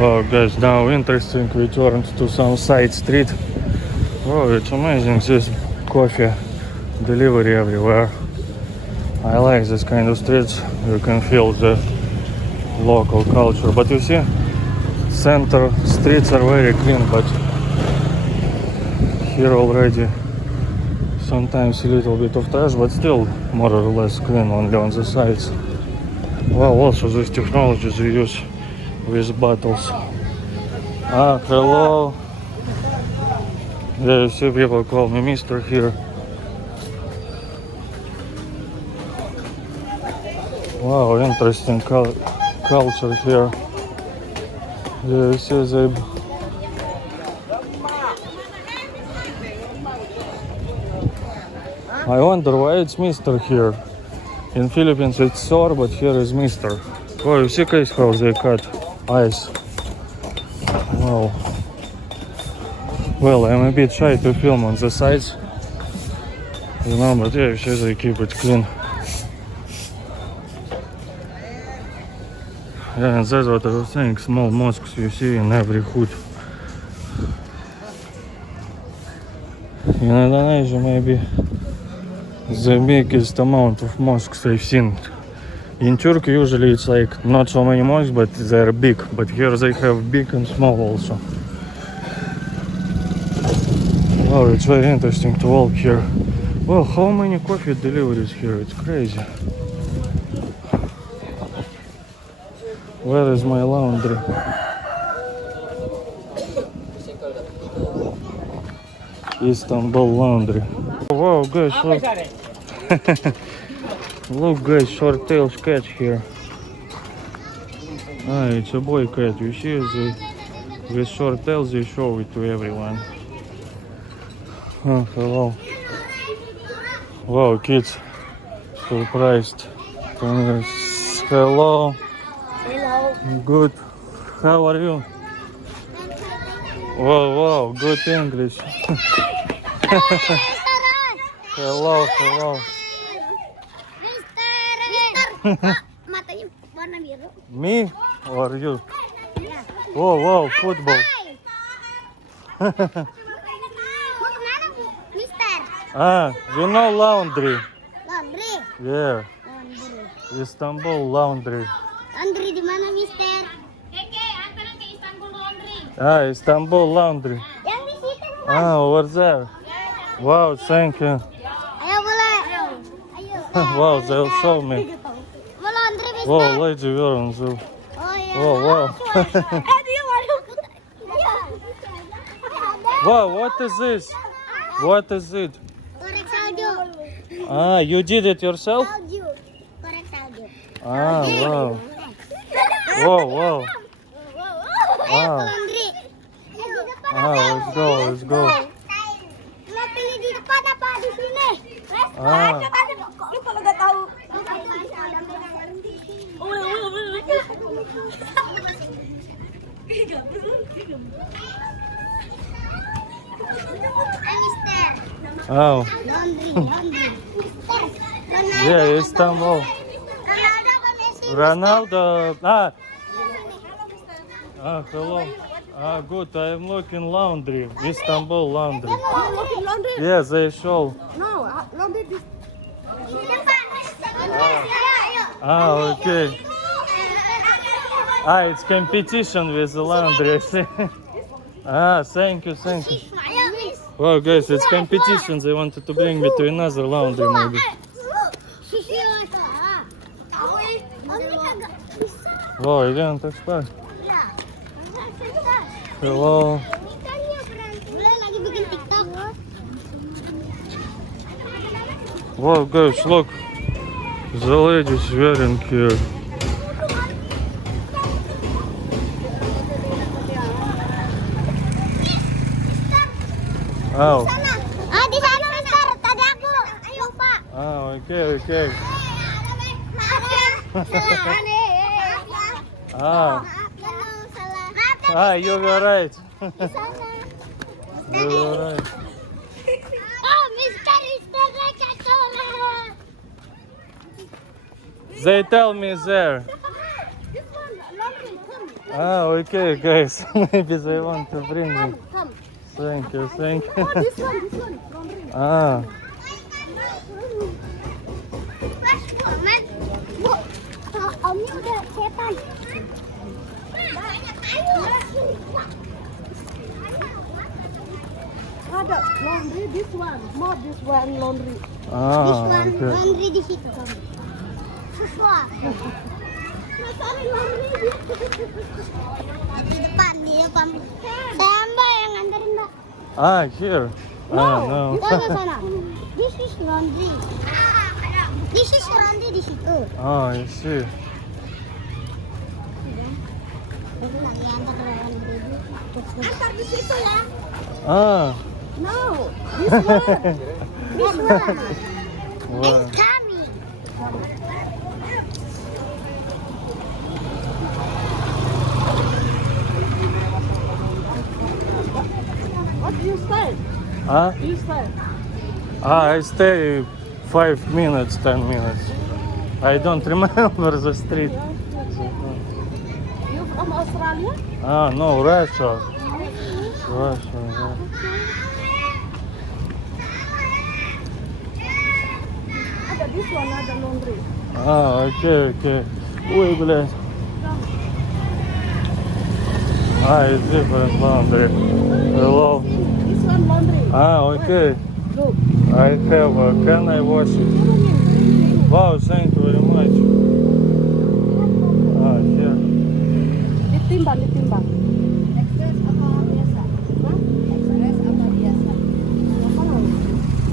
Wow, guys, now interesting. We turned to some side street. Oh, it's amazing. This coffee delivery everywhere. I like this kind of streets. You can feel the local culture. But you see, center streets are very clean, but here already sometimes a little bit of trash, but still more or less clean only on the sides. Well, also this technology they use with bottles. Ah, hello. Yeah, you see people call me Mister here. Wow, interesting culture here. Yeah, you see they... I wonder why it's Mister here. In Philippines it's Sir, but here is Mister. Oh, you see guys how they cut ice. Wow. Well, I'm a bit shy to film on the sides, you know, but yeah, you see they keep it clean. Yeah, and that's what I was saying, small mosques you see in every hood. In Indonesia maybe the biggest amount of mosques I've seen. In Turkey usually it's like not so many mosques, but they're big. But here they have big and small also. Wow, it's very interesting to walk here. Well, how many coffee deliveries here? It's crazy. Where is my laundry? Istanbul laundry. Wow, guys, look. Look, guys, short tails cat here. Ah, it's a boy cat. You see, with short tails they show it to everyone. Oh, hello. Wow, kids surprised. Hello. Hello. Good. How are you? Wow, wow, good English. Hello, hello. Matanya warna biru. Me or you? Ya. Oh, wow, football. Mau kemana, Bu? Mister? Ah, you know laundry? Laundry. Yeah, Laundry. Istanbul laundry. Laundry di mana, Mister? Antarin ke Istanbul Laundry. Ah, Istanbul laundry. Yang di situ, Bu. Ah, over there. Wow, thank you. Ayo, boleh. Ayo. Wow, they'll show me. Mau laundry, Mister? Wow, lady wearing the... Oh, iya. Wow, wow. Dia baru. Wow, what is this? What is it? Korek salju. Ah, you did it yourself? Salju. Korek salju. Ah, wow. Wow, wow. Ayo Wow. ke laundry. Di depan Ah, ada. let's go, let's go. Lo pilih di depan apa di sini? Ah. Kok lu kalau nggak tahu? Mister. Oh, Laundry. Mister. yeah, Istanbul. Ronaldo apa Messi? Ronaldo. Ah, hello. Ah, good. I'm looking laundry. Istanbul laundry. Looking laundry? Yeah, they show. No, laundry di depan. Ayo. Ah, okay. Ah, it's competition with the laundry. I see. Ah, thank you, thank you. Ayo, Miss. Wow, guys, it's competition. They wanted to bring me to another laundry, maybe. Sushi apa? Laundry kagak bisa. Wow, I didn't expect. Ya. Hello. Bulan lagi bikin TikTok. Wow, guys, look. The lady's wearing here. Oh. Ah, di sana, Mister. Tadi aku. Ayo, Pak. Ah, okay, okay. Ah. Ah, you were right. You were right. Oh, Mister. They tell me there. Ah, okay, guys. Maybe they want to bring me. Come. Thank you, thank you. Oh, this one, laundry. Ah, Fresh woman. Bu, omnya udah setan. Ada laundry, this one, not this one laundry. ah, okay. Laundry di situ. Susah. Cari laundry di depan, Saya Mbak yang nganterin Mbak. Ah, here. Ah, no. Ke sana. This is laundry. This is laundry di situ. Oh, I see. Lagi antar laundry. Antar di situ ya. Ah, No, this one. This one. wow. It's coming. What do you say? Ah, You say? I stay 5 minutes, 10 minutes. I don't remember the street. You from Australia? Ah, no, Russia. Russia, yeah. Ada this one, ada laundry. Ah, okay, okay. Ой, блядь. Ah, it's different laundry. Hello. This one laundry. Ah, okay. Look. I have. Can I wash it? Wow, thank you very much. Ah, here. Ditimbang, ditimbang. Express apa biasa? Hah? Express apa biasa?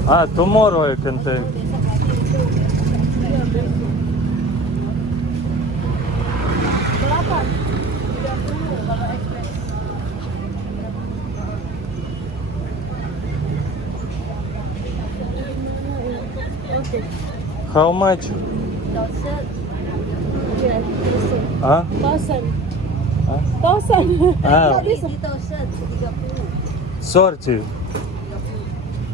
Ah, tomorrow I can take. Berapa? 30 kalau express. Okay. How much? Dosen. Yeah, dosen. Ah? Dosen. Ah? Dosen. Ah. Ini dosen 30. 30.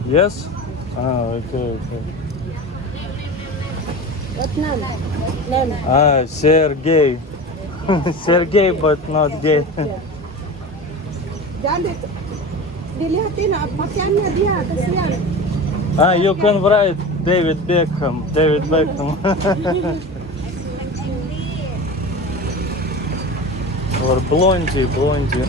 Yes? Ah, okay, okay. What nan? Nan. Ah, Sergey. Sergey, but not gay. Jangan dilihatin pakaiannya dia, kesian. Ah, you can write David Beckham. David Beckham. Or Blondie, Blondie.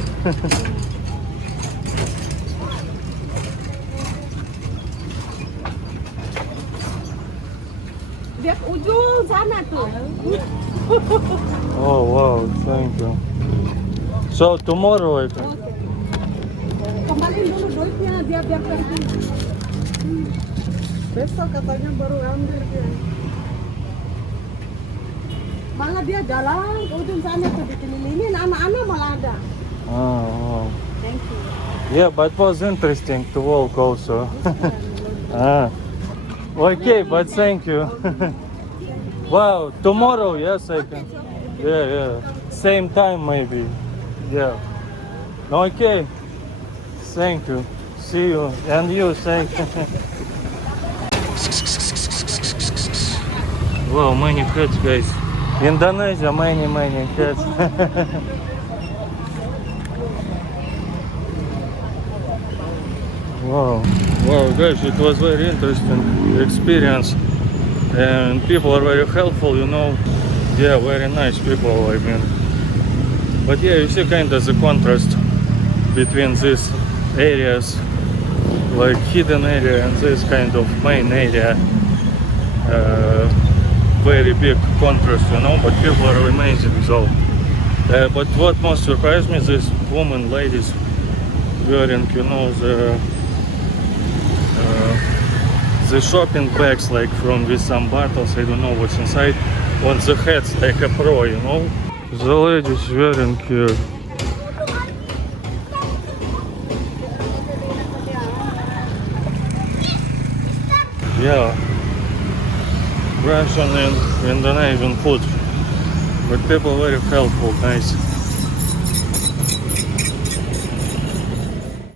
Lihat ujung sana tuh. Oh, wow, thank you. So, tomorrow I can. Kembaliin dulu duitnya dia biar penting. Besok katanya baru ambil dia. Malah dia jalan ke ujung sana tuh dikelilingin anak-anak malah ada. Oh, wow. Thank you. Yeah, but it was interesting to walk also. Ah. Okay, but thank you. Wow, tomorrow, yes, I can. Yeah, yeah. Same time maybe. Yeah. Okay. Thank you. See you. And you, thank you. Wow, many cats, guys. Indonesia, many cats. Wow. Wow, guys, it was very interesting experience. And people are very helpful, you know. Yeah, very nice people, I mean. But yeah, you see kind of the contrast between these areas, like hidden area and this kind of main area. Very big contrast, you know, but people are amazing, so. But what most surprised me, this woman, ladies, wearing, you know, the shopping bags, like with some bottles, I don't know what's inside, on the heads like a pro, you know. The ladies wearing yeah, Russian and Indonesian food, but people very helpful, nice.